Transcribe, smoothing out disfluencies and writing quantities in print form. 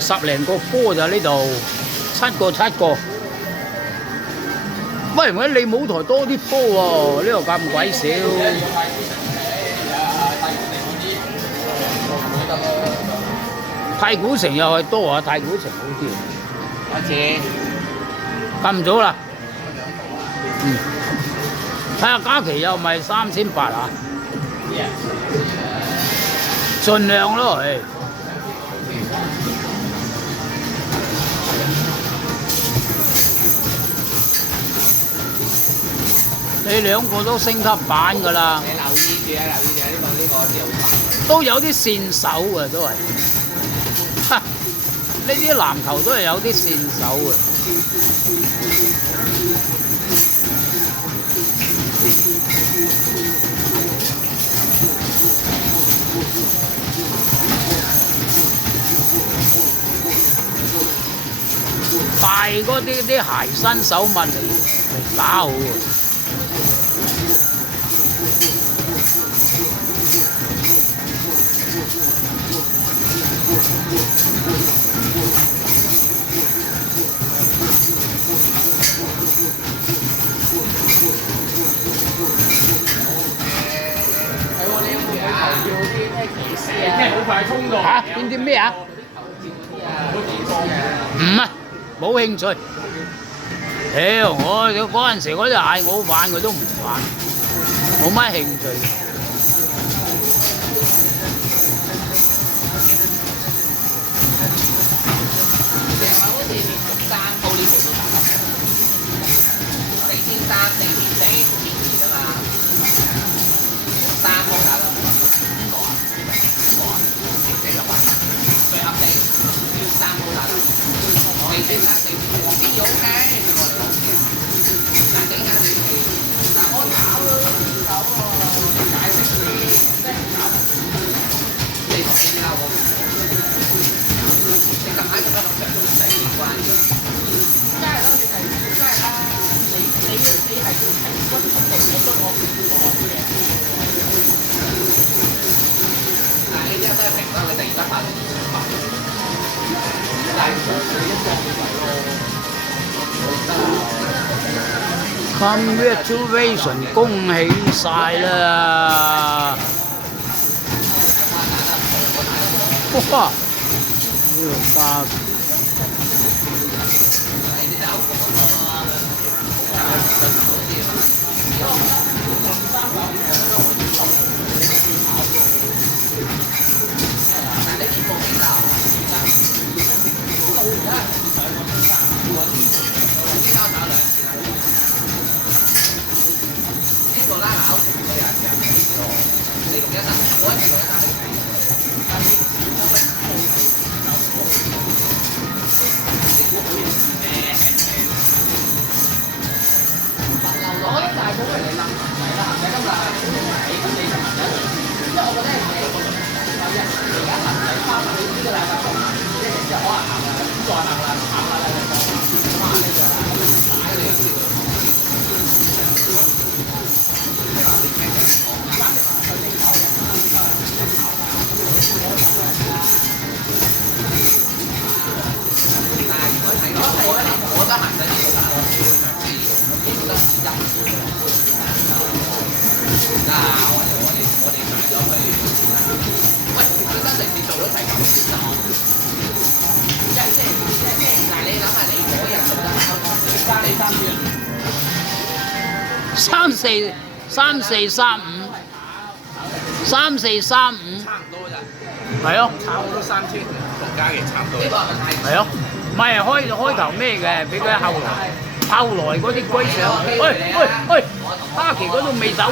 十零個波就呢度，七個。喂，你舞台多啲波喎，呢度咁鬼少。太古城又係多啊，太古城好啲。我知。咁早啦。嗯。睇下假期又咪3800啊？盡量咯，誒。你兩個都升級版㗎啦。你留意住啊，留意住啊！呢個先好快。都有啲線手啊，都係。呢啲籃球都係有啲線手啊。大嗰啲鞋新手物嚟打好喎。係喎，你要求要啲咩騎師啊？咩好快衝到嚇？邊啲咩啊？唔啊，冇興趣。屌，我嗰陣時嗰隻鞋我玩佢都唔玩，冇乜興趣。好似連續山鋪呢度都打得4300、4400、5200啊嘛，山鋪打得邊個啊？即係話最 update 要山鋪打得4300、4400 OK， 但係點解你但我搞咯，搞喎，解釋先，即係搞。你同你啲啦，我你近排做得咁長都唔使幾關嘅。梗係啦，梗係啦，你係要平均速度，你都我叫我嘅嘢。但係呢啲都係平均，佢突然間發到200。但係佢一隻咪咯。Congratulation， 恭喜晒啦！哇！呢個花3435，3435，係咯，差唔多3000，同嘉琪差唔多。係咯，唔係開頭咩嘅，俾佢後來嗰啲龜上，喂，嘉琪嗰度未走。